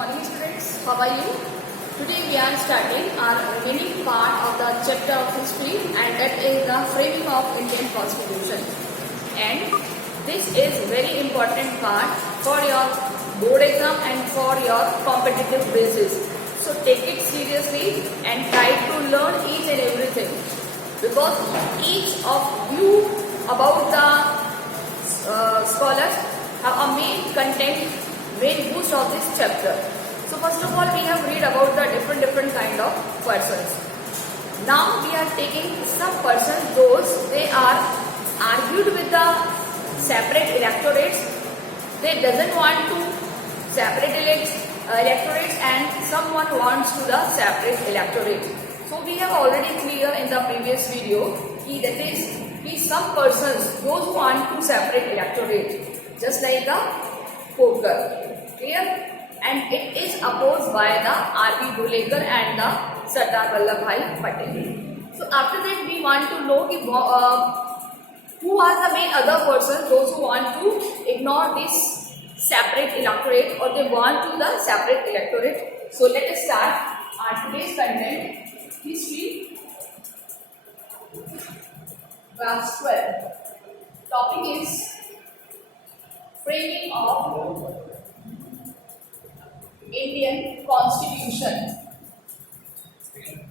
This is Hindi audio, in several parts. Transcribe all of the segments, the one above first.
morning students, how are you? Today we are starting our remaining part of the chapter of history, and that is the framing of Indian Constitution. And this is very important part for your board exam and for your competitive basis. So take it seriously and try to learn each and everything, because each of you about the scholars have a main content, main boost of this chapter. So first of all, we have read about the different kind of persons. Now we are taking some persons, those they are argued with the separate electorates. They doesn't want to separate electorates, and someone wants to the separate electorate. So we have already clear in the previous video that is some persons, those who want to separate electorate, just like the Kokar. Clear? And it is opposed by the R.B. Dhulekar and the Sardar Vallabhbhai Patel. So after that we want to know who are the main other persons, those who want to ignore this separate electorate, or they want to the separate electorate. So let us start our today's content, history, class 12. Topic is framing of Indian Constitution.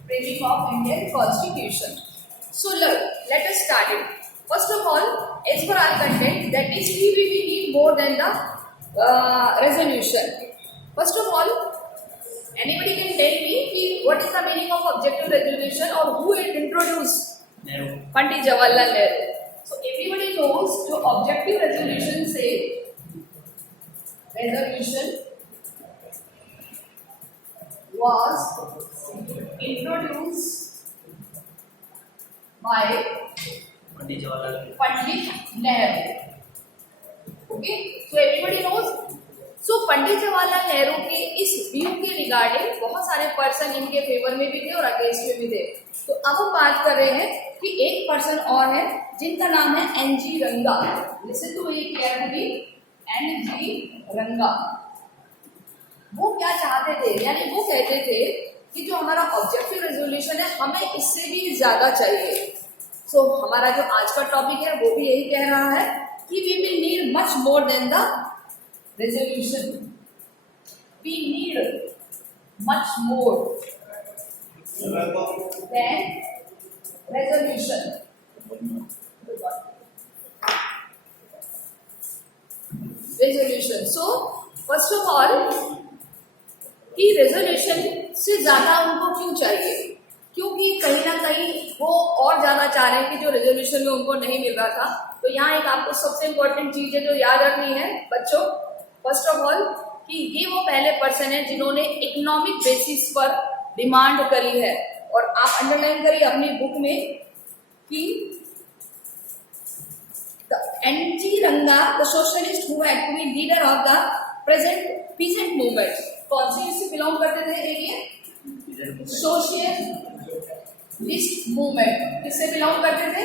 Framing of Indian Constitution. So let us start it. First of all, as per our content, that is we need more than the resolution. First of all, anybody can tell me what is the meaning of objective resolution, or who it introduced? Nehru. Pandit Jawaharlal Nehru. So everybody knows to objective resolution say resolution was introduced by Pandit Jawaharlal. Pandit Nehru. Okay, so everybody knows. So Pandit Jawaharlal Nehru के इस व्यू के रिगार्डिंग बहुत सारे पर्सन इनके फेवर में भी थे और अगेंस्ट में भी थे. तो अब हम बात कर रहे हैं कि एक पर्सन और है जिनका नाम है N G. Ranga. Listen to very carefully. N G. Ranga. वो क्या चाहते थे, यानी वो कहते थे कि जो हमारा ऑब्जेक्टिव रेजोल्यूशन है हमें इससे भी ज्यादा चाहिए. सो हमारा जो आज का टॉपिक है वो भी यही कह रहा है कि we will need much more than the resolution. We need much more than resolution. Resolution. So, first of all, कि resolution से ज्यादा उनको क्यों चाहिए? क्योंकि कहीं ना कहीं वो और ज्यादा चाह रहे हैं कि जो रेजोल्यूशन में उनको नहीं मिल रहा था. तो यहाँ एक आपको सबसे इम्पोर्टेंट चीज है जो याद रखनी है बच्चों. फर्स्ट ऑफ ऑल कि ये वो पहले पर्सन है जिन्होंने इकोनॉमिक बेसिस पर डिमांड करी है, और आप अंडरलाइन करिए अपनी बुक में कि N G. Ranga the socialist who had to be leader of the present peasant movement. कौन सी इससे बिलोंग करते थे? देखिए, सोशलिस्ट मूवमेंट. किससे बिलोंग करते थे?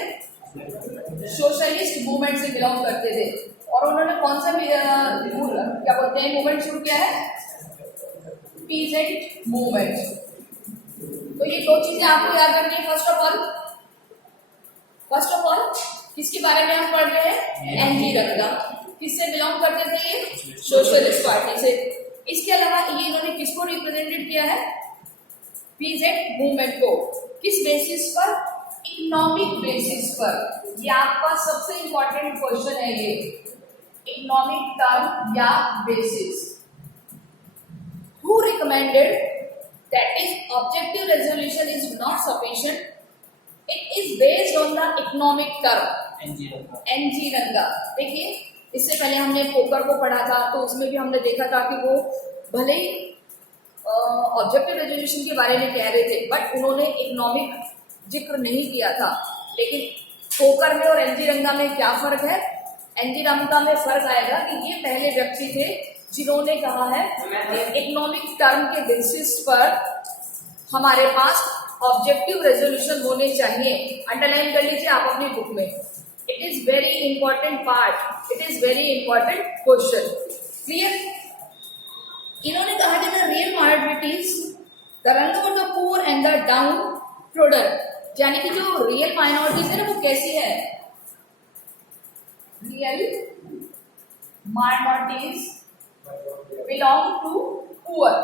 सोशलिस्ट मूवमेंट से बिलोंग करते थे. और उन्होंने कौन सा क्या बोलते हैं मूवमेंट शुरू किया है? Pheasant movement. तो ये दो चीजें आपको याद रखनी है. फर्स्ट ऑफ ऑल किसके बारे में हम पढ़ रहे हैं? एन.जी. रंगा. किससे बिलोंग करते थे ये? सोशलिस्ट पार्टी से. इसके अलावा ये इन्होंने किसको रिप्रेजेंटेड किया है? पीसेंट मूवमेंट को. किस बेसिस पर? इकोनॉमिक बेसिस पर. ये आपका सबसे इंपॉर्टेंट क्वेश्चन है. ये इकोनॉमिक टर्म या basis. Who recommended that if objective resolution is not sufficient, it is based on the economic term. एन.जी. रंगा. देखिए, इससे पहले हमने पोकर को पढ़ा था, तो उसमें भी हमने देखा था कि वो भले ही ऑब्जेक्टिव रेजोल्यूशन के बारे में कह रहे थे, बट उन्होंने इकोनॉमिक जिक्र नहीं किया था. लेकिन पोकर में और एन.जी. रंगा में क्या फर्क है? एन.जी. रंगा में फर्क आएगा कि ये पहले व्यक्ति थे जिन्होंने कहा है इकोनॉमिक टर्म के बेसिस पर हमारे पास ऑब्जेक्टिव रेजोल्यूशन होने चाहिए. अंडरलाइन कर लीजिए आप अपनी बुक में. It is very important part. It is very important question. Clear? इन्होंने कहा कि minorities, the Ranga were the poor and the downtrodden. यानी कि जो रियल माइनॉरिटीज है ना वो कैसी है? Real minorities belong to poor.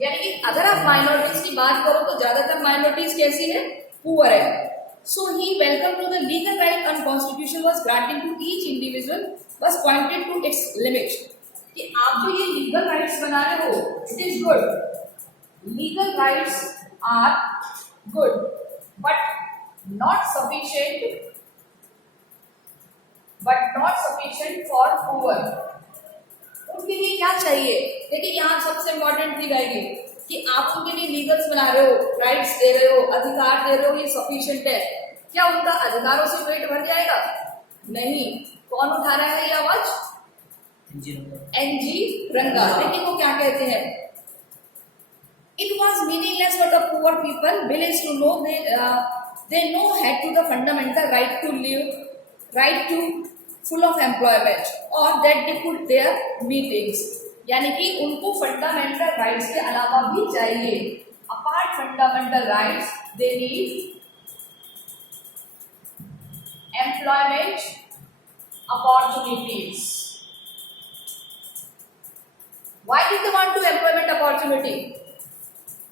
यानी कि अगर आप माइनॉरिटीज की बात करो तो ज्यादातर माइनॉरिटीज कैसी है? पुअर है। So he welcomed to the legal right and constitution was granting to each individual was pointed to its limits. कि आप जो ये लीगल राइट्स बना रहे हो, it is good, legal rights are good but not sufficient for poor. उनके लिए क्या चाहिए? देखिए यहाँ सबसे इम्पोर्टेंट चीज आएगी कि आप उनके लिए लीगल्स बना रहे हो, राइट्स दे रहे हो, अधिकार दे रहे हो, ये सफिशिएंट है क्या? उनका अधिकारों से पेट भर जाएगा? नहीं। कौन उठा रहा है ये आवाज? एनजी रंगा। लेकिन वो क्या कहते हैं? It was meaningless for the poor people village to know they know had to the fundamental right to live, right to full of employment और that they could their meetings. यानी कि उनको फंडामेंटल राइट्स के अलावा भी चाहिए। Apart fundamental rights they need employment opportunities. Why did they want to employment opportunity?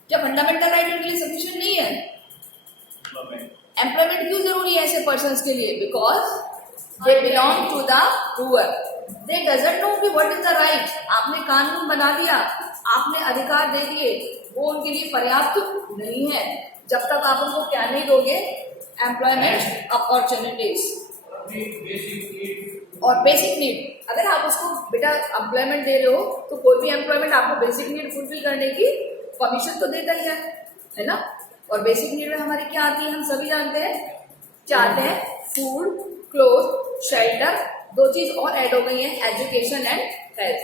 क्या फंडामेंटल राइट उनके लिए सफिशिएंट नहीं है? एम्प्लॉयमेंट क्यों जरूरी है ऐसे पर्सन्स के लिए? Because they belong to the poor, they doesn't know कि व्हाट इज द राइट। आपने कानून बना दिया, आपने अधिकार दे दिए, वो उनके लिए पर्याप्त नहीं है जब तक आप उनको क्या नहीं दोगे? एम्प्लॉयमेंट अपॉर्चुनिटीज और बेसिक नीड। अगर आप उसको बेटा एम्प्लॉयमेंट दे रहे हो तो कोई भी एम्प्लॉयमेंट आपको बेसिक नीड फुलफिल करने की परमिशन तो देता ही है ना? और बेसिक नीड में हमारी क्या आती है? हम सभी जानते हैं, चाहते हैं फूड, क्लोथ, शेल्टर, दो चीज और ऐड हो गई है, एजुकेशन एंड हेल्थ।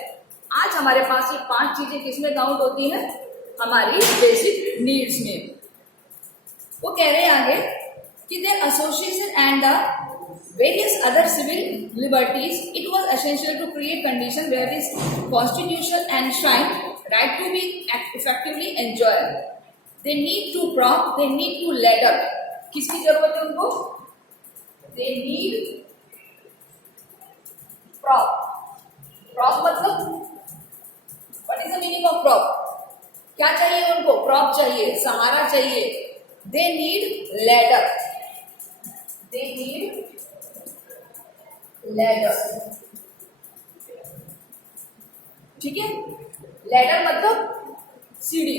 आज हमारे पास ये 5 चीजें किसमें काउंट होती हैं? हमारी बेसिक नीड्स में। वो कह रहे हैं आगे कि there association and the various other civil liberties, it was essential to create conditions where this constitutional enshrined right to be effectively enjoyed. They need to prop, they need to ladder. किसकी जरूरत है उनको? They need prop. Prop मतलब what is the meaning of prop? क्या चाहिए उनको? prop चाहिए, सहारा चाहिए। They need ladder. They need ladder. ठीक है, लैडर मतलब सीढ़ी।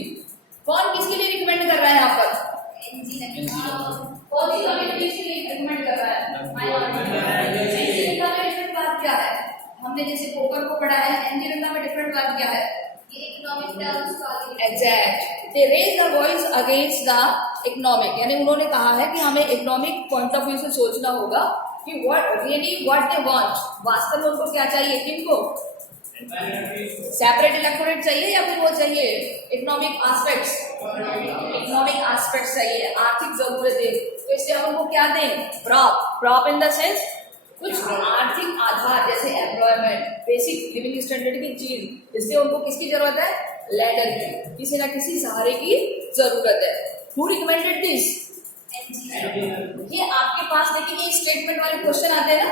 कौन किसके लिए रिकमेंड कर रहा है यहाँ पर? कौन सी कम्युनिटी के लिए रिकमेंड कर रहा है? एनजी रंगा में डिफरेंट बात क्या है? हमने जैसे पोकर को पढ़ा है, एनजी रंगा में डिफरेंट बात क्या है? इकोनॉमिक टर्म्स का exact. They raise the voice against the economic, यानी उन्होंने कहा है कि हमें इकोनॉमिक पॉइंट ऑफ व्यू से सोचना होगा कि व्हाट दे वांट। वास्तव में उनको क्या चाहिए? किनको? सेपरेट इलेक्टोरेट चाहिए या फिर वो चाहिए इकोनॉमिक एस्पेक्ट्स चाहिए, आर्थिक जरूरतें। तो इसलिए हम उनको क्या दें? प्रॉप इन द सेंस कुछ आर्थिक आधार, जैसे एम्प्लॉयमेंट, बेसिक लिविंग स्टैंडर्ड की चीज। इसलिए उनको किसकी जरूरत है? लैडर की, किसी ना किसी सहारे की जरूरत है। Who recommended this? ये आपके पास देखिए ये स्टेटमेंट वाले क्वेश्चन आते हैं ना,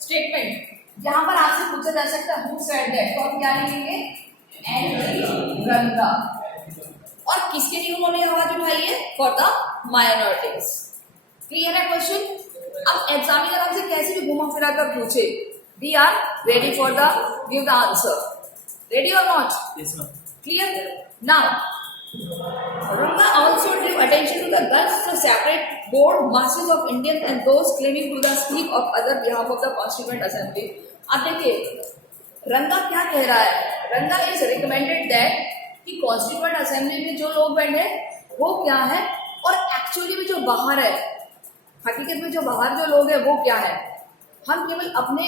स्टेटमेंट यहाँ पर आपसे पूछा जा सकता है हु सेड दैट, तो हम क्या लिखेंगे? एनजी रंगा। और किसके लिए उन्होंने आवाज उठाई है? For the minorities. क्लियर है क्वेश्चन? अब एग्जामिनर हमसे कैसे भी घुमा फिरा कर पूछे, we are ready for the give the answer. Ready और not? Clear? Now Ranga also drew attention to the gulf to separate board masses of Indians and those claiming to the speak of other behalf of the Constituent Assembly. अब देखिए रंगा क्या कह रहा है? रंगा इज रिकमेंडेड दैट कि कॉन्स्टिट्यूएंट असेंबली में जो लोग बैठे वो क्या है और एक्चुअली में जो बाहर है, हकीकत में जो बाहर जो लोग हैं वो क्या है। हम केवल अपने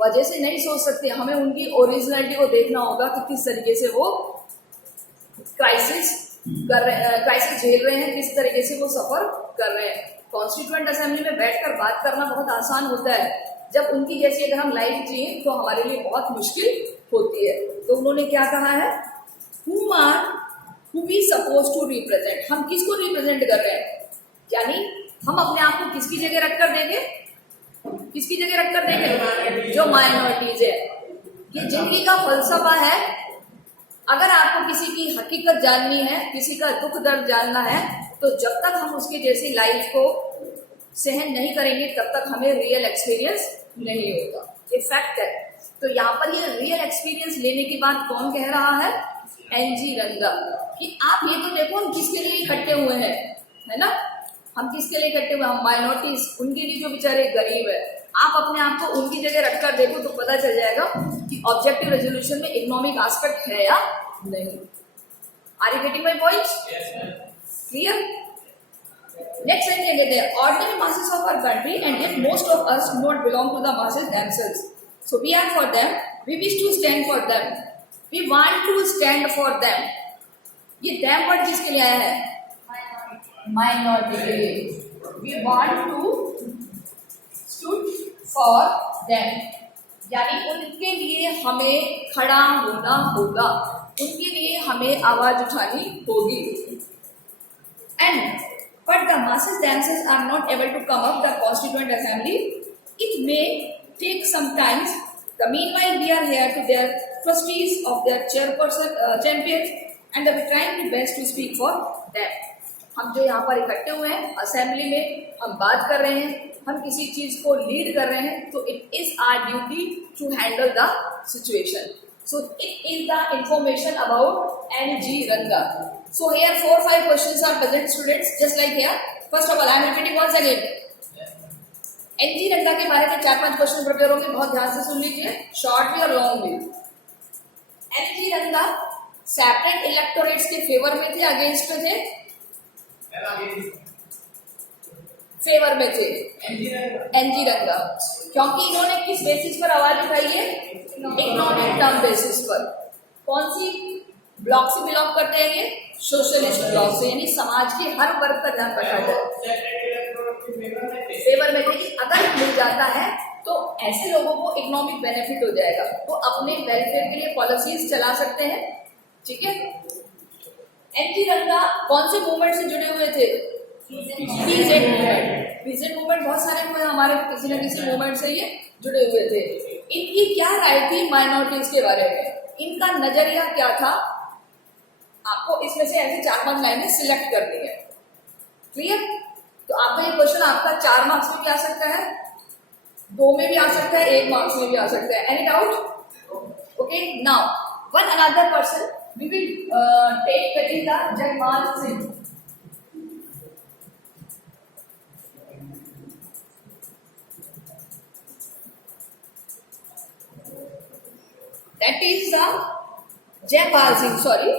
वजह से नहीं सोच सकते, हमें उनकी ओरिजिनलिटी को देखना होगा कि किस तरीके से वो क्राइसिस झेल रहे हैं, किस तरीके से वो सफर कर रहे हैं। कॉन्स्टिट्यूएंट असेंबली में बैठकर बात करना बहुत आसान होता है, जब उनकी जैसी अगर हम लाइफ जिए तो हमारे लिए बहुत मुश्किल होती है। तो उन्होंने क्या कहा है? who we supposed to represent, हम किसको रिप्रेजेंट कर रहे हैं, यानी हम अपने आप को किसकी जगह रखकर देंगे, किसकी जगह रखकर देंगे, जो माइनॉरिटीज है। ये जिंदगी का फलसफा है। अगर आपको किसी की हकीकत जाननी है, किसी का दुख दर्द जानना है, तो जब तक हम उसके जैसी लाइफ को सहन नहीं करेंगे तब तक हमें रियल एक्सपीरियंस नहीं होगा। ये फैक्ट है। तो यहाँ पर ये रियल एक्सपीरियंस लेने की बात कौन कह रहा है, एनजी रंगा, कि आप ये तो देखो हम किसके लिए इकट्ठे हुए हैं, है ना, हम किसके लिए इकट्ठे हुए, हम माइनॉरिटीज, उनके लिए जो बेचारे गरीब है। आप अपने आप को उनकी जगह रखकर देखो तो पता चल जाएगा कि ऑब्जेक्टिव रेजोल्यूशन में इकोनॉमिक एस्पेक्ट है या नहीं। Are you getting my points? Clear? Next line क्या कहते हैं, ordinary masses of our country and yet most of us do not belong to the masses themselves, so we are for them, we wish to stand for them, we want to stand for them. ये देम वर्ड किसके लिए आया है, माइनॉरिटी के लिए। We want to stood for them, यानी उनके लिए हमें खड़ा होना होगा, उनके लिए हमें आवाज उठानी होगी। And but the masses themselves are not able to come up the constituent assembly. It may take some time. The meanwhile, we are here to their trustees of their chairperson, champions, and we are trying to best to speak for them. हम जो यहाँ पर इकट्ठे हुए हैं असेंबली में, हम बात कर रहे हैं, हम किसी चीज को लीड कर रहे हैं, तो it is our duty to handle the situation. So it is the information about NG Ranga. So here 4-5 questions are present, students, just like here. First of all, I am repeating once again. NG Ranga के बारे में 4-5 क्वेश्चन प्रिपेयर होंगे, बहुत ध्यान से सुन लीजिए, शॉर्ट भी और लॉन्ग भी. NG Ranga सेपरेट इलेक्टोरेट्स के फेवर में थे, अगेंस्ट में थे, फेवर में थे NG Ranga, क्योंकि इन्होंने किस बेसिस पर आवाज उठाई है, इकोनॉमिक टर्म बेसिस पर. कौन सी ब्लॉक से बिलोंग करते हैं ये, सोशलिस्ट ब्लॉक से, यानी समाज के हर वर्ग का ध्यान रखा जाए. फेवर में थे कि अगर मिल जाता है तो ऐसे लोगों को इकोनॉमिक बेनिफिट हो जाएगा, वो अपने वेलफेयर के लिए पॉलिसीज चला सकते हैं. ठीक है. NG Ranga कौन से मूवमेंट से जुड़े हुए थे, पीजेड मूवमेंट. पीजेड मूवमेंट बहुत सारे हुए हमारे, किसी न किसी मूवमेंट से ये जुड़े हुए थे. इनकी क्या राय थी माइनॉरिटीज के बारे में, इनका नजरिया क्या था, आपको इसमें से ऐसे 4-5 लाइनें सिलेक्ट करनी है. क्लियर? तो आपका ये क्वेश्चन आपका 4 मार्क्स में भी आ सकता है, 2 में भी आ सकता है, 1 मार्क्स में भी आ सकता है. Any doubt? Okay. Now one another person we will take cutting the Jagmal Singh. That is the Jaipal Singh, sorry,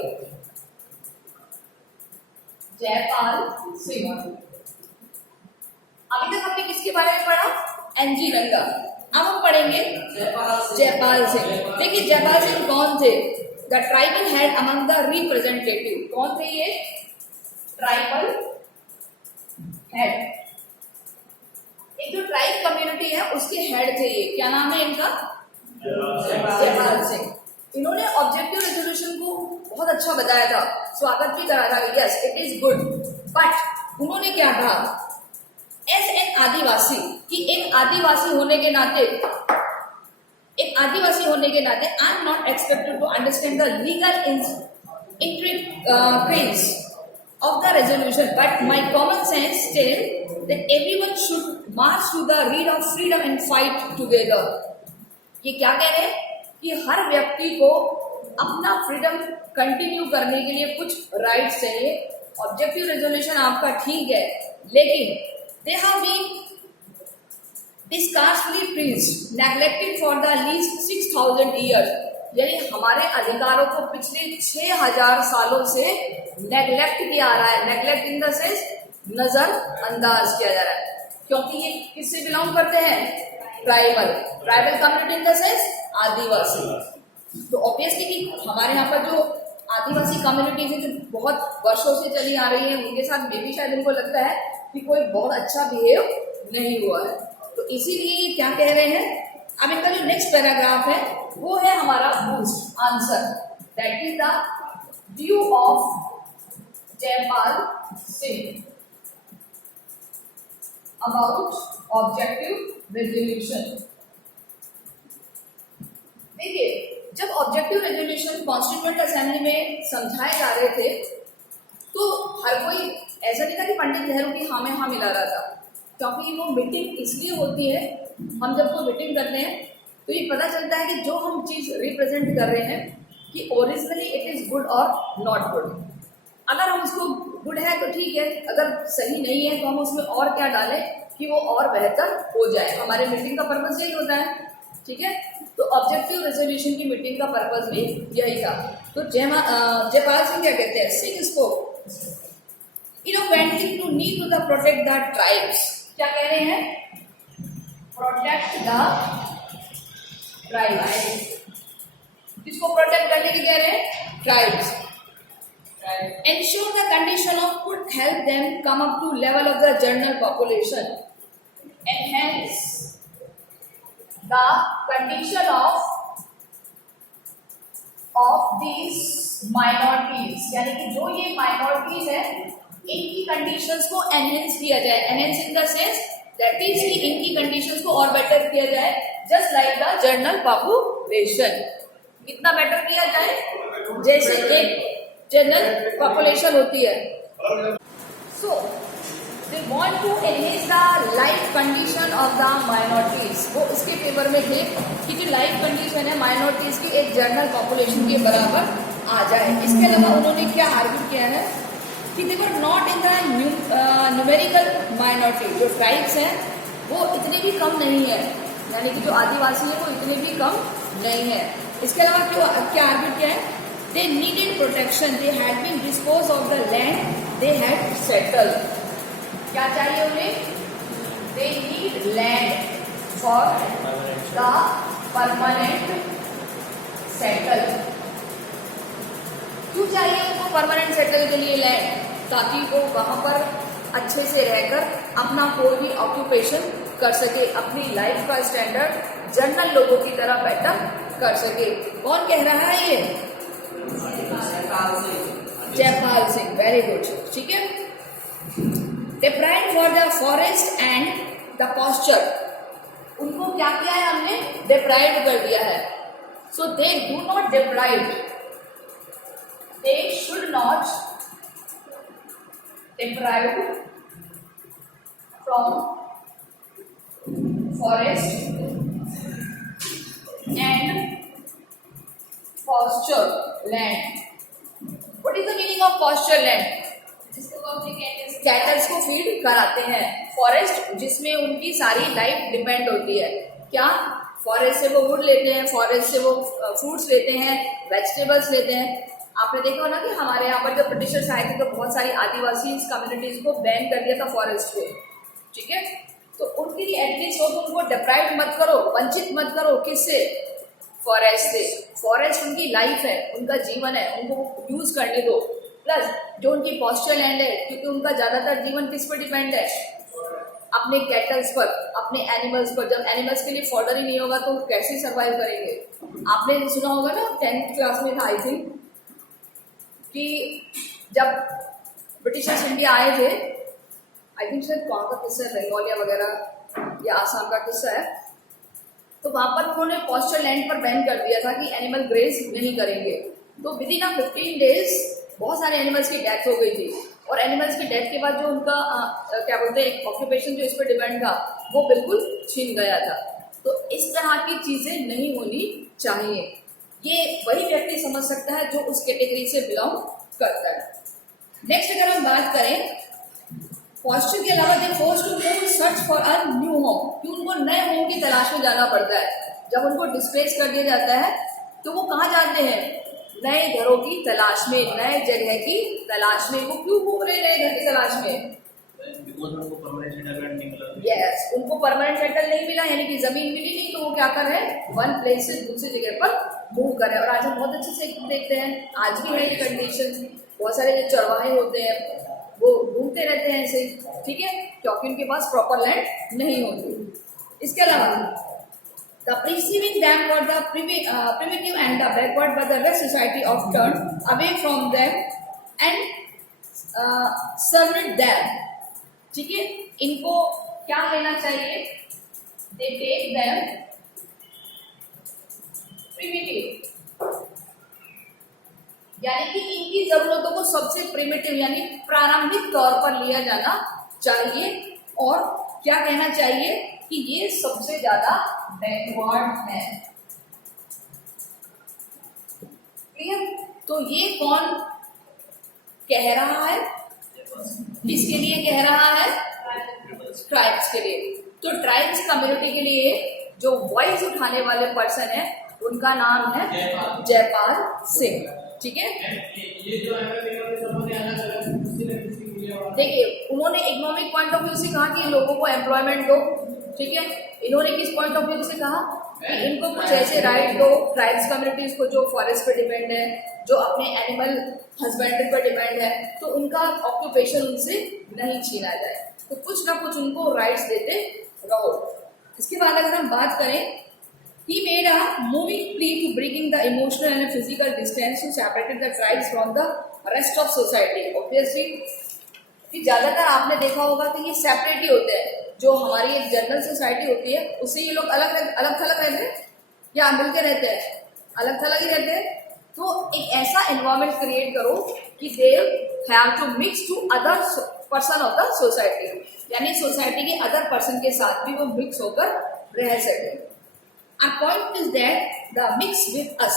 Jaipal Singh. अभी तक हमने किसके बारे में पढ़ा, NG Ranga. अब हम पढ़ेंगे जयपाल सिंह. देखिए जयपाल सिंह कौन थे, the tribal head among the representative. कौन थे ये, ट्राइबल हेड. एक जो ट्राइब कम्युनिटी है उसके हेड थे ये. क्या नाम है इनका, जयपाल सिंह. इन्होंने ऑब्जेक्टिव रेजोल्यूशन को बहुत अच्छा बताया था, स्वागत भी करा था, yes it is good. But उन्होंने क्या कहा, एज एन आदिवासी, कि एक आदिवासी होने के नाते, एक आदिवासी होने के नाते I am not expected to understand the legal intricacies of the resolution, but my common sense tells that everyone should march to the reed of freedom and fight together. ये क्या कह रहे हैं कि हर व्यक्ति को अपना फ्रीडम कंटिन्यू करने के लिए कुछ राइट्स चाहिए. ऑब्जेक्टिव रेजोल्यूशन आपका ठीक है, लेकिन they have been disgracefully treated, neglected for the least 6000 years. यानी हमारे अधिकारों को पिछले 6000 सालों से नेग्लेक्ट किया आ रहा है. नेग्लेक्ट इन द सेंस नजरअंदाज किया जा रहा है, क्योंकि ये किससे बिलोंग करते हैं, tribal community in the sense Adivasi. तो ऑब्वियसली कि हमारे यहाँ पर जो आदिवासी कम्युनिटीज है जो बहुत वर्षों से चली आ रही है, उनके साथ मे भी शायद उनको लगता है कि कोई बहुत अच्छा बिहेव नहीं हुआ है. तो इसीलिए ये क्या कह रहे हैं. अब इनका जो नेक्स्ट पैराग्राफ है वो है हमारा boost answer. That is the view of Jaipal Singh about objective resolution. देखिए, जब ऑब्जेक्टिव रेजोल्यूशन कॉन्स्टिट्यूएंट असेंबली में समझाए जा रहे थे तो हर कोई ऐसा नहीं था कि पंडित नेहरू की हाँ में हाँ मिला रहा था, क्योंकि वो मीटिंग इसलिए होती है, हम जब वो मीटिंग करते हैं तो ये पता चलता है कि जो हम चीज़ रिप्रेजेंट कर रहे हैं कि ओरिजिनली इट इज़ गुड और नॉट गुड। अगर हम उसको गुड है तो ठीक है, अगर सही नहीं है तो हम उसमें और क्या डालें कि वो और बेहतर हो जाए। हमारे मीटिंग का पर्पस यही होता है, ठीक है। तो ऑब्जेक्टिव रेजोल्यूशन की मीटिंग का पर्पस भी यही था। तो जयपाल सिंह क्या कहते हैं, सिंह इसको innocently to need to the protect the tribes. क्या कह रहे हैं, प्रोटेक्ट द ट्राइब्स। किसको प्रोटेक्ट करने की कह रहे हैं, tribes. Ensure the condition of could help them come up to level of the general population. Enhance the condition of these minorities, यानी कि जो ये minorities है इनकी conditions को enhance किया जाए। Enhance in the sense that is कि इनकी conditions को और better किया जाए, just like the general population। कितना better किया जाए, जैसे एक जनरल पॉपुलेशन होती है। So they want to enhance the life condition of the minorities. वो इसके फेवर में थे कि जो लाइफ कंडीशन है माइनॉरिटीज की एक जनरल पॉपुलेशन के बराबर आ जाए। इसके अलावा उन्होंने क्या आर्ग्यू किया है कि they were not in the numerical minority. जो ट्राइब्स हैं वो इतने भी कम नहीं है, यानी कि जो आदिवासी है वो इतने भी कम नहीं है। इसके अलावा क्या आर्ग्यू किया है, they needed protection, they had been disposed of the land they had settled। क्या चाहिए उन्हें, they need land for the permanent settle। क्यों चाहिए उनको परमानेंट सेटल के लिए लैंड, ताकि वो वहां पर अच्छे से रहकर अपना कोई भी ऑक्यूपेशन कर सके, अपनी लाइफ का स्टैंडर्ड जनरल लोगों की तरह बेटर कर सके। कौन कह रहा है ये, जयपाल सिंह, वेरी गुड, ठीक है। Deprived for the forest and the pasture, उनको क्या किया है हमने, डिप्राइव्ड कर दिया है। So they do not deprive, they should not deprive from forest and pasture land। What is the meaning of pasture land? जिसको हम कैटल्स को फीड कराते हैं। फॉरेस्ट जिसमें उनकी सारी लाइफ डिपेंड होती है। क्या, फॉरेस्ट से वो वुड लेते हैं, फॉरेस्ट से वो फ्रूट्स लेते हैं, वेजिटेबल्स लेते हैं। आपने देखा ना कि हमारे यहाँ पर जब ब्रिटिशर्स आए थे तो बहुत सारी आदिवासी कम्युनिटीज को बैन कर दिया था फॉरेस्ट को, ठीक है। तो उनके लिए एटलीस्ट हो तो उनको डिप्राइव मत करो, वंचित मत करो, किससे, फॉरेस्ट से। फॉरेस्ट उनकी लाइफ है, उनका जीवन है, उनको यूज करने दो। प्लस जो उनकी पॉस्चर लैंड है, क्योंकि उनका ज्यादातर जीवन किस पर डिपेंड है, अपने कैटल्स पर, अपने एनिमल्स पर। जब एनिमल्स के लिए फॉर्डर ही नहीं होगा तो कैसे सर्वाइव करेंगे। आपने सुना होगा ना, 10th क्लास में था आई थिंक, कि जब ब्रिटिशर्स इंडिया आए थे, आई थिंक शायद वहाँ का किस्सा है, बंगालिया वगैरह या आसाम का किस्सा है, तो वहां पर उन्होंने पॉस्चर लैंड पर बैन कर दिया था कि एनिमल ग्रेज नहीं करेंगे। तो विद इन 15 डेज बहुत सारे एनिमल्स की डेथ हो गई थी, और एनिमल्स की डेथ के बाद जो उनका क्या बोलते हैं ऑक्यूपेशन जो इस पर डिपेंड था वो बिल्कुल छीन गया था। तो इस तरह की चीजें नहीं होनी चाहिए। ये वही व्यक्ति समझ सकता है जो उस कैटेगरी से बिलोंग करता है। नेक्स्ट अगर हम बात करें, पॉस्चर के अलावा they force to move search for a new home, कि उनको नए होम की तलाश में जाना पड़ता है। जब उनको डिस्प्लेस कर दिया जाता है तो वो कहाँ जाते हैं, नए घरों की तलाश में, नए जगह की तलाश में। वो क्यों घूम रहे नए घर की तलाश में, उनको परमानेंट सेटलमेंट नहीं मिला। यस, उनको परमानेंट सेटल नहीं मिला, यानी कि जमीन मिली नहीं, तो वो क्या कर रहे हैं, वन प्लेस से दूसरी जगह पर मूव कर रहे हैं। और आज हम बहुत अच्छे से देखते हैं, आज भी है ये कंडीशन। बहुत सारे जो चरवाहे होते हैं वो घूमते रहते हैं ऐसे, ठीक है, क्योंकि उनके पास प्रॉपर लैंड नहीं होती। इसके अलावा The preceding them were the primitive and the backward, but the rest society of turned away from them and served them. ठीक है, इनको क्या लेना चाहिए? They take them primitive, यानी कि इनकी जरूरतों को सबसे प्रिमिटिव यानी प्रारंभिक तौर पर लिया जाना चाहिए, और क्या कहना चाहिए कि ये सबसे ज्यादा बैकवर्ड है। क्लियर? तो ये कौन कह रहा है? किसके लिए कह रहा है? ट्राइब्स के लिए। तो ट्राइब्स कम्युनिटी के लिए जो वॉइस उठाने वाले पर्सन है उनका नाम है जयपाल सिंह। ठीक है, ये जो देखिए उन्होंने इकोनॉमिक पॉइंट ऑफ व्यू से कहा कि लोगों को एम्प्लॉयमेंट दो। ठीक है, इन्होंने किस पॉइंट ऑफ व्यू से कहा कि इनको कुछ ऐसे राइट दो, ट्राइब्स कम्युनिटीज को जो फॉरेस्ट पे डिपेंड है, जो अपने एनिमल हस्बेंड्री पर डिपेंड है, तो उनका ऑक्यूपेशन उनसे नहीं छीना जाए, तो कुछ ना कुछ उनको राइट्स देते रहो। इसके बाद अगर हम बात करें, he made a moving plea to bringing the emotional and physical distance to separate the tribes from the rest of society. Obviously, कि ज्यादातर आपने देखा होगा कि ये सेपरेट ही होते हैं, जो हमारी एक जनरल सोसाइटी होती है उससे ये लोग अलग थलग रहते हैं या मिलके रहते हैं? अलग थलग ही रहते हैं। तो एक ऐसा एनवायरमेंट क्रिएट करो कि they have to mix to other person of the society, यानी सोसाइटी के अदर पर्सन के साथ भी वो मिक्स होकर रह सके। Our point is that the mix with us.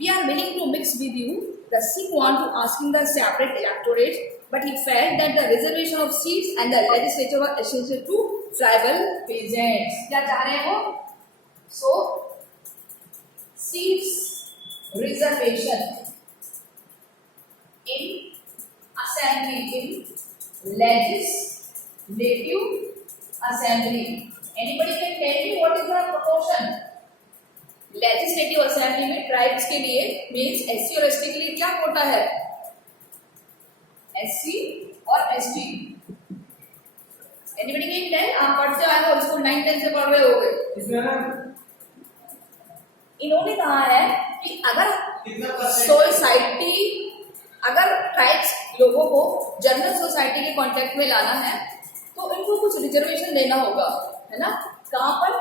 We are willing to mix with you. The Sikh want to asking the separate electorate, but he felt that the reservation of seats and the legislature were essential to tribal peasants. क्या चाह रहे हैं वो? So, seats reservation in assembly, in legislative assembly. Anybody can tell me what is the proportion? Legislative assembly में ट्राइब्स के लिए मीन्स एससी और एसटी के लिए क्या कोटा है? एससी और एसटी। Anybody can tell? आप पढ़ते आए हो, स्कूल 9 10 से पढ़ रहे होगे। इन्होंने कहा है कि अगर सोसाइटी, अगर ट्राइब्स लोगों को जनरल सोसाइटी के कॉन्टेक्ट में लाना है तो इनको कुछ रिजर्वेशन देना होगा, है ना? कहाँ पर?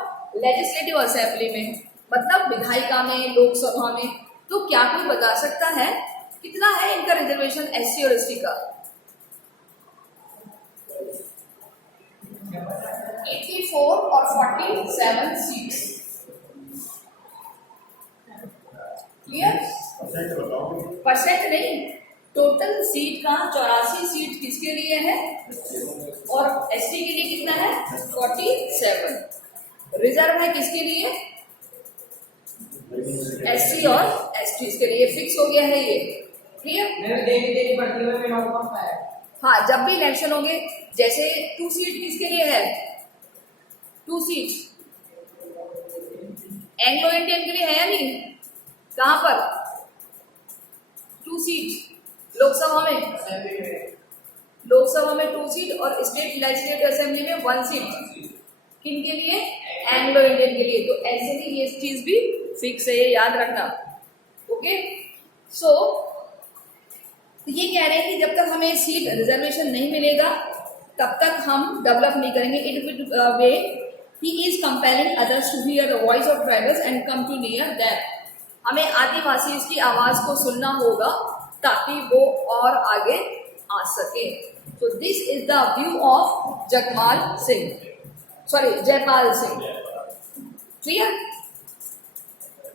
लेजिस्लेटिव असेंबली में, मतलब विधायिका में, लोकसभा में। तो क्या कोई बता सकता है कितना है इनका रिजर्वेशन एससी और एसटी का? 84 और 47 सीट्स। क्लियर? परसेंट नहीं, टोटल सीट का 84 सीट किसके लिए है और एसटी के लिए कितना है? 47। रिजर्व है किसके लिए? एससी और एसटी के लिए। फिक्स हो गया है ये। क्लियर? हाँ, जब भी इलेक्शन होंगे, जैसे 2 सीट किसके लिए है? 2 सीट एंग्लो इंडियन के लिए है या नहीं? कहाँ पर? 2 सीट लोकसभा में, लोकसभा में 2 सीट और स्टेट लेजिस्लेटिव असेंबली में 1 सीट। किन के लिए? एंग्लो इंडियन के लिए। तो ऐसे ही ये चीज भी फिक्स है, ये याद रखना। ओके, सो ये कह रहे हैं कि जब तक हमें सीट रिजर्वेशन नहीं मिलेगा तब तक हम डेवलप नहीं करेंगे। It will way he is compelling others to hear the voice of tribals and come to near them. हमें आदिवासी इसकी आवाज को सुनना होगा ताकि वो और आगे आ सके। So this is the view of Jagmal Singh, sorry Jaipal Singh. Clear?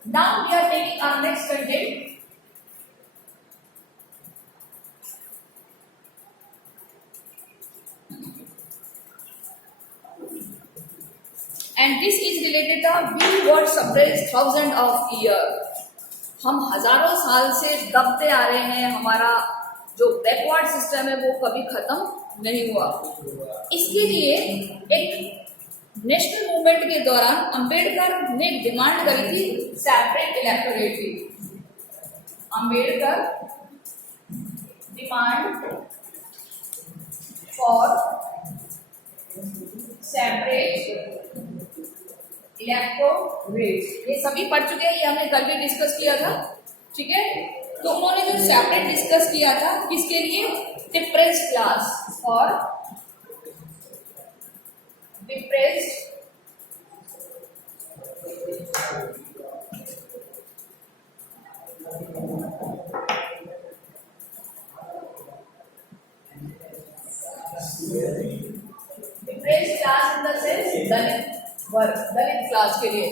Now we are taking our next content. And this is related to we were suppressed thousands of years. हम हजारों साल से दबते आ रहे हैं, हमारा जो बैकवर्ड सिस्टम है वो कभी खत्म नहीं हुआ। इसके लिए एक नेशनल मूवमेंट के दौरान अंबेडकर ने डिमांड करी थी सेपरेट इलेक्टोरेट की। Ambedkar demand for separate electorate, ये सभी पढ़ चुके हैं, ये हमने कल भी डिस्कस किया था, ठीक है। तो उन्होंने जो सेपरेट डिस्कस किया था किसके लिए, डिप्रेस्ड क्लास और depressed class in the sense Dalit वर्ग, दलित क्लास के लिए।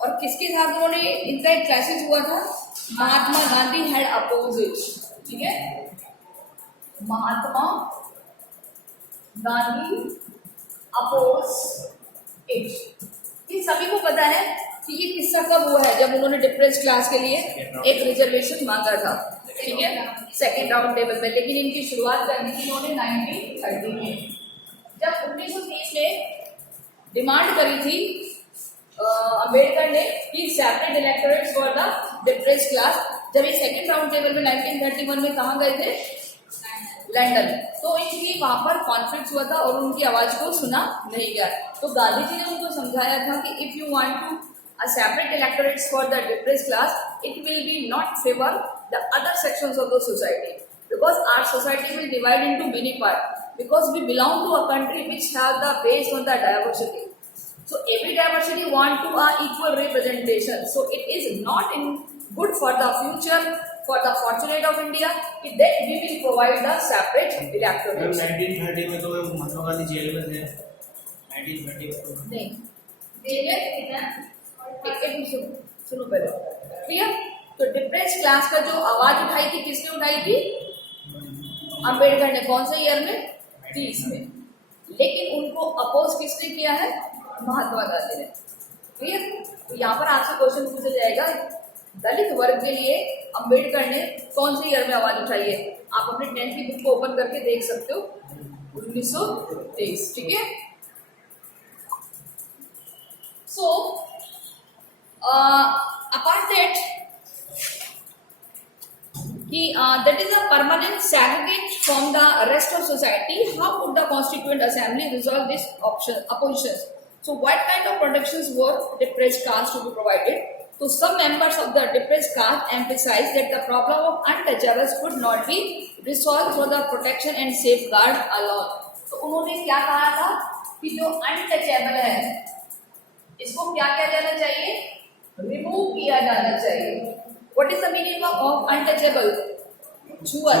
और किसके साथ उन्होंने इनका एक क्लासेस हुआ था, Mahatma Gandhi had oppose it, ठीक है। Mahatma Gandhi oppose it. ये सभी को पता है कि ये किस्सा कब हुआ है, जब उन्होंने डिप्रेस्ड क्लास के लिए एक रिजर्वेशन मांगा था, ठीक है, सेकेंड राउंड टेबल में। लेकिन इनकी शुरुआत करनी थी उन्होंने 1930 में, जब 1930 में डिमांड करी थी अंबेडकर ने कि separate electorates for the depressed class. जब ये सेकेंड राउंड टेबल में 1931 में कहाँ गए थे, लंदन। तो इनकी वहां पर कॉन्फ्लिक्ट हुआ था और उनकी आवाज को सुना नहीं गया। तो गांधी जी ने उनको समझाया था कि if you want to a separate electorates for the depressed class, it will be not favor the other sections of the society, because our society will divide into many parts, because we belong to a country which have the based on the diversity. So every diversity want to a equal representation. So it is not in good for the future, for the fortunate of India, that we will provide the separate electorates. 1930 में तो महात्मा गांधी जेल में थे, 1930 में नहीं, जेल में सुनो पहले, क्लियर। तो डिप्रेस्ड क्लास का जो आवाज उठाई थी, किसने उठाई थी, अंबेडकर ने। कौन से ईयर में, 30 में। लेकिन उनको अपोज किसने किया है, महात्मा गांधी ने, क्लियर। तो यहाँ पर आपसे क्वेश्चन पूछा जाएगा, दलित वर्ग के लिए अंबेडकर ने कौन से ईयर में आवाज उठाई है। आप अपने 10th की बुक को ओपन करके देख सकते हो, 1923, ठीक है। सो apart that that is a permanent segregate from the rest of society, how would the Constituent Assembly resolve this oppositions? So what kind of protections were depressed caste to be provided? So some members of the depressed caste emphasized that the problem of untouchables could not be resolved through the protection and safeguard alone. तो उन्होंने क्या कहा था कि जो अनटचेबल है इसको क्या किया जाना चाहिए, रिमूव किया जाना चाहिए। What is the meaning of untouchable, छुआ,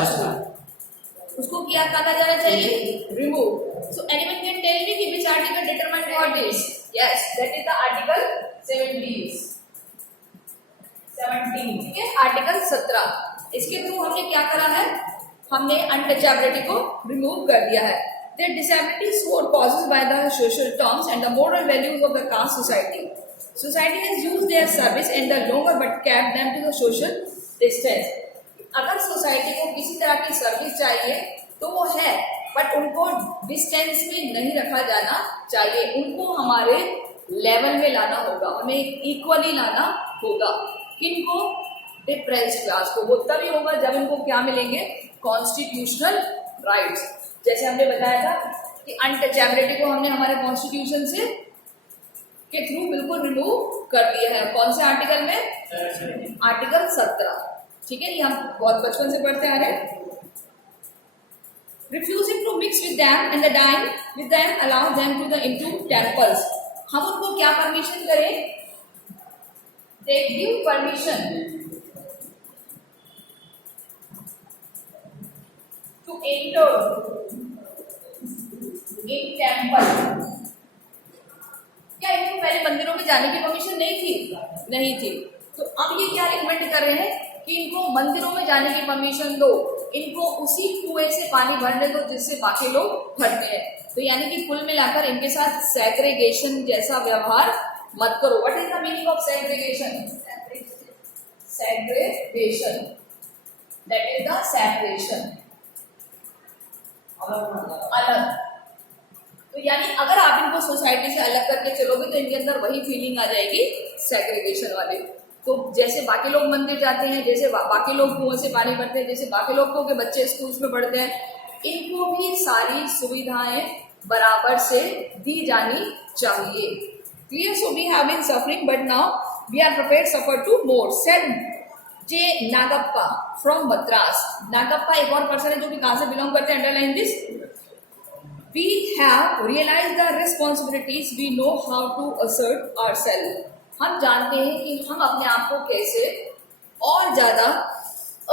उसको क्या कहा जाना चाहिए, remove. So anyone can tell me कि which article determine for this, yes that is the article 17, ठीक है, आर्टिकल 17। इसके थ्रू हमने क्या करा है, हमने अनटचेबिलिटी को रिमूव कर दिया है। Their disabilities were caused by the social terms and the moral values of the caste society. Society has used their service and the longer but kept them to the social distance. अगर सोसाइटी को किसी तरह की सर्विस चाहिए तो वो है, बट उनको डिस्टेंस में नहीं रखा जाना चाहिए, उनको हमारे लेवल में लाना होगा, हमें इक्वली लाना होगा। किनको, डिप्रेस्ड क्लास को। वो तभी होगा जब इनको क्या मिलेंगे, कॉन्स्टिट्यूशनल राइट्स। जैसे हमने बताया था कि अनटचेबिलिटी को हमने हमारे कॉन्स्टिट्यूशन से के थ्रू बिल्कुल रिमूव कर दिया है। कौन से आर्टिकल में, आर्टिकल 17, ठीक है, ये हम बहुत बचपन से पढ़ते आ रहे हैं। Refusing to mix with them and the dine with them allow them to the into temples. हम उनको क्या परमिशन करें, they give permission to enter in temple। क्या इनको पहले मंदिरों में जाने की परमिशन नहीं थी। तो अब ये क्या रिकमेंड कर रहे हैं कि इनको मंदिरों में जाने की परमिशन दो, इनको उसी कुएं से पानी भरने दो जिससे बाकी लोग भरते हैं। तो यानी कि कुल मिलाकर इनके साथ सेग्रीगेशन जैसा व्यवहार मत करो। What is the meaning of segregation, segregation that is the separation, अलग। तो यानी अगर आप इनको सोसाइटी से अलग करके चलोगे तो इनके अंदर वही फीलिंग आ जाएगी सेग्रीगेशन वाली। तो जैसे बाकी लोग मंदिर जाते हैं, जैसे बाकी लोग कुएं से पानी भरते हैं, जैसे बाकी लोगों के बच्चे स्कूल्स में पढ़ते हैं, इनको भी सारी सुविधाएं बराबर से दी जानी चाहिए। Clear? So we have been suffering, but now we are prepared to suffer to more. Said J. Nagappa from Madras. Nagappa एक और पर्सन है जो कि कहाँ से बिलोंग करते हैं, underline this. We have realized the responsibilities. We know how to assert ourselves. हम जानते हैं कि हम अपने आप को कैसे और ज्यादा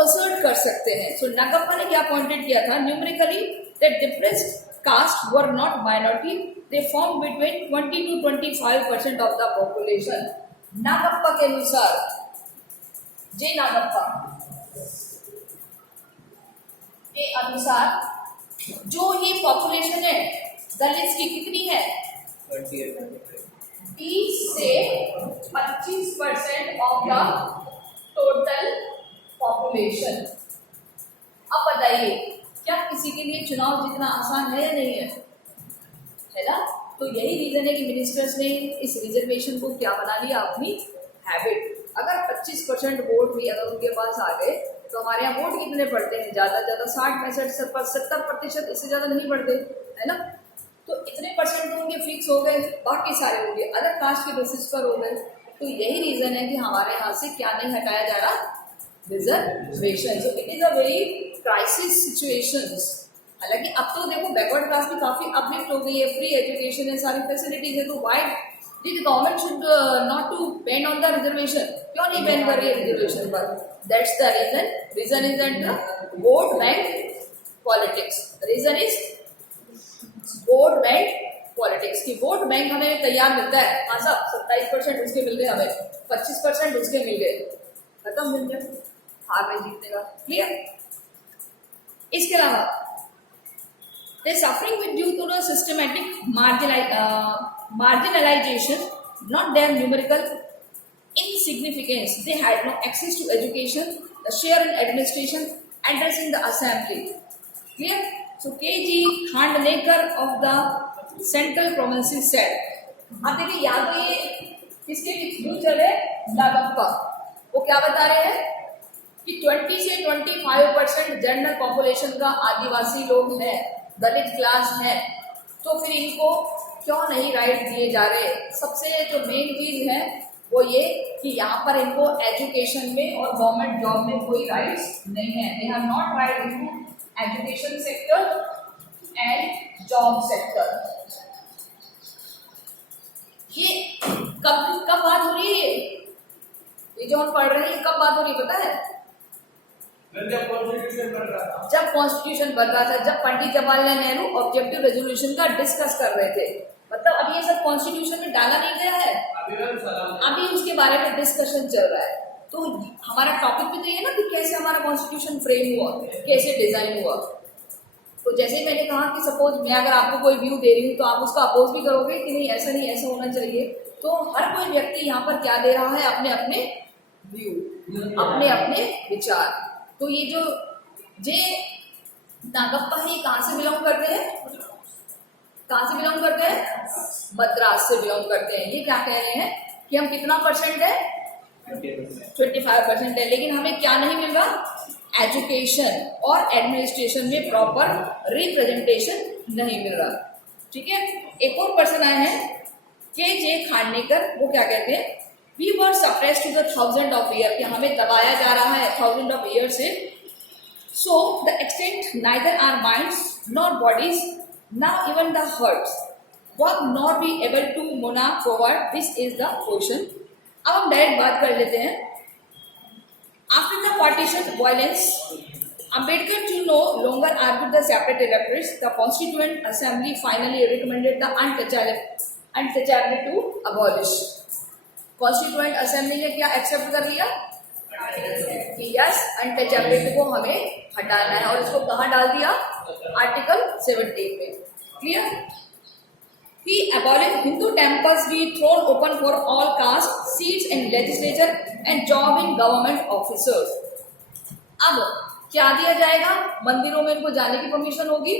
assert कर सकते हैं. So नागप्पा ने क्या पॉइंटेड किया था? Numerically that depressed caste were not minority. They form between 20 to 25% of the population. Nagappa के अनुसार, जे नागप्पा के अनुसार जो ये पॉपुलेशन है दलित की कितनी है? 20 से 25% ऑफ द टोटल पॉपुलेशन. अब बताइए क्या किसी के लिए चुनाव जीतना आसान है या नहीं है? है ना? तो यही रीजन है कि मिनिस्टर्स ने इस रिजर्वेशन को क्या बना लिया, अपनी हैबिट. अगर 25% वोट भी अगर उनके पास आ गए तो हमारे यहाँ वोट कितने पड़ते हैं? ज्यादा ज्यादा 60-65-70%, इससे ज्यादा नहीं पड़ते, है ना? तो इतने परसेंट तो उनके फिक्स हो गए, बाकी सारे होंगे अदर कास्ट के बेसिस पर हो गए. तो यही रीजन है कि हमारे यहाँ से क्या नहीं हटाया जा रहा, reservation. So it is a very crisis situations. हालांकि अब तो देखो बैकवर्ड क्लास भी काफी अपलिफ्ट हो गई है, फ्री एजुकेशन है, सारी फैसिलिटीज है. तो why did government should not to ban on the reservation? क्यों नहीं बैन कर रही है रिजर्वेशन पर? That's the reason. Reason is that the vote bank politics. Reason is vote bank politics. की वोट बैंक हमें तैयार मिलता है, हाँ साहब 27% उसके मिल गए, हमें 25% उसके मिल गए, खत्म मिल गया, हार में जीतने का. क्लियर? इसके अलावा they suffering with due to the systematic marginalization, not their numerical insignificance. They had no access to education, the share in administration, addressing the assembly. Clear? So K.G. Khandnekar of the Central Provinces said. अब देखिए या तो ये किसके थ्रू चले, नागप्पा. वो क्या बता रहे हैं कि 20 से 25% जनरल पॉपुलेशन का आदिवासी लोग हैं, दलित क्लास है, तो फिर इनको क्यों नहीं राइट दिए जा रहे? सबसे जो मेन चीज है वो ये कि यहाँ पर इनको एजुकेशन में और गवर्नमेंट जॉब में कोई राइट्स नहीं है. They have not right in education sector and job sector. ये कब बात हो रही है? ये जो हम पढ़ रहे हैं कब बात हो रही है पता है? जब कॉन्स्टिट्यूशन बन रहा था, जब पंडित जवाहरलाल नेहरू ऑब्जेक्टिव रेजोल्यूशन का डिस्कस कर रहे थे. मतलब अभी ये सब कॉन्स्टिट्यूशन में डाला नहीं गया है, अभी उसके बारे में डिस्कशन चल रहा है. तो हमारा टॉपिक भी तो ये ना कि कैसे हमारा कॉन्स्टिट्यूशन फ्रेम हुआ, कैसे डिजाइन हुआ. तो जैसे मैंने कहा कि सपोज मैं अगर आपको कोई व्यू दे रही हूँ तो आप उसका अपोज भी करोगे कि नहीं ऐसा नहीं, ऐसा होना चाहिए. तो हर कोई व्यक्ति यहाँ पर क्या दे रहा है, अपने अपने व्यू, अपने अपने विचार. तो ये जो जे नागप्पा है ये कहाँ से बिलोंग करते हैं? कहाँ से बिलोंग करते हैं? मद्रास से बिलोंग करते हैं. ये क्या कह रहे हैं कि हम कितना परसेंट है, 25% है, लेकिन हमें क्या नहीं मिल रहा, एजुकेशन और एडमिनिस्ट्रेशन में प्रॉपर रिप्रेजेंटेशन नहीं मिल रहा. ठीक है. एक और पर्सन आए हैं के.जे. खांडनेकर. वो क्या कहते हैं, We were suppressed to the 1000 of year, कि हमें दबाया जा रहा है 1000 of years से. So the extent neither our minds nor bodies, now even the hearts, work nor be able to move forward. This is the question. अब हम डायरेक्ट बात कर लेते हैं. After the partition violence, Ambedkar to no longer argued the separate electorates. The Constituent Assembly finally recommended the untouchability to abolish. Constituent assembly ने क्या एक्सेप्ट कर लिया कि यस अनटचेबिलिटी को हमें हटाना है, और इसको कहाँ डाल दिया, आर्टिकल 17 में. Clear? He abolished Hindu temples be thrown open for all caste, seats in legislature and job in government officers. अब क्या दिया जाएगा, मंदिरों में इनको जाने की परमिशन होगी,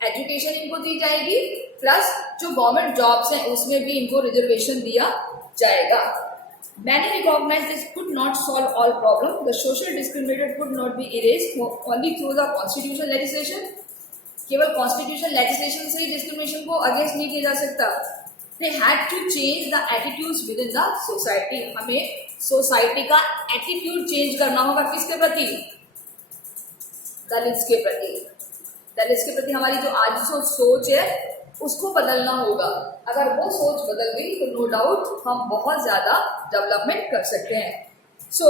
एजुकेशन इनको दी जाएगी, प्लस जो गवर्नमेंट जॉब्स हैं उसमें भी इनको रिजर्वेशन दिया जाएगा. Many recognize this could not solve all problems. The social discrimination could not be erased only through the constitutional legislation. केवल कॉन्स्टिट्यूशन लेजिस्लेशन से ही डिस्क्रिमिनेशन को अगेंस्ट नहीं किया जा सकता. They had to change the attitudes within the society. हमें सोसाइटी का एटीट्यूड चेंज करना होगा. किसके प्रति? दलित्स के प्रति. दलित्स के प्रति हमारी जो आज जो सोच है उसको बदलना होगा. अगर वो सोच बदल गई तो नो डाउट हम बहुत ज्यादा डेवलपमेंट कर सकते हैं. So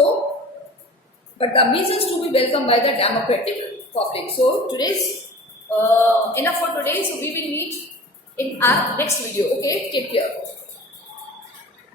but the measures to be welcomed by the democratic public. So today's enough for today. So we will meet in our next video. Okay, take care.